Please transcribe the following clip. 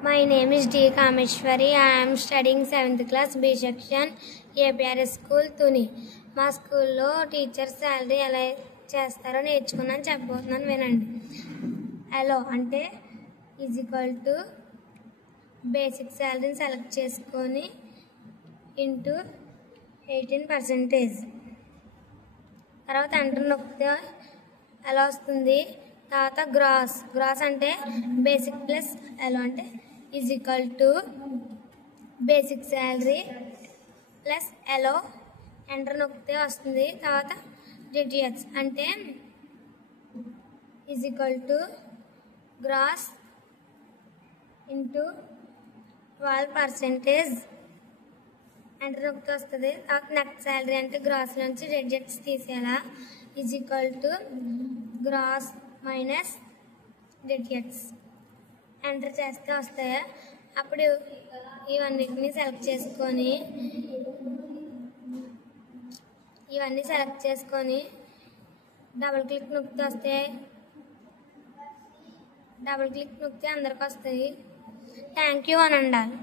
My name is D. Kameshwari. I am studying 7th class B section APRS school Tuni. మా స్కూల్లో teacher salary ఎలా చేస్తారో నేర్చుకున్నాను చెప్పబోతున్నాను వినండి. ఎలో అంటే ఈజ్ ఈక్వల్ టు బేసిక్ శాలరీని సెలెక్ట్ చేసుకొని ఇంటూ 18%. తర్వాత ఎంటర్ నొక్కితే ఎలా వస్తుంది. తర్వాత గ్రాస్ అంటే బేసిక్ ప్లస్ ఎలో అంటే is equal to basic salary plus ఎలో ఎంటర్ నొక్కితే వస్తుంది. తర్వాత డిటిఎక్స్ అంటే is equal to gross into 12% enter నొక్కితే వస్తుంది. తర్వాత నెక్స్ట్ శాలరీ అంటే గ్రాస్ నుంచి డిటిఎక్స్ తీసేయాలా is equal to gross minus DTX enter చేస్తే వస్తాయి. అప్పుడు ఇవన్నిటిని సెలెక్ట్ చేసుకొని డబుల్ క్లిక్ నొక్కితే అందరికి వస్తాయి. థ్యాంక్ యూ అని ఉండాలి.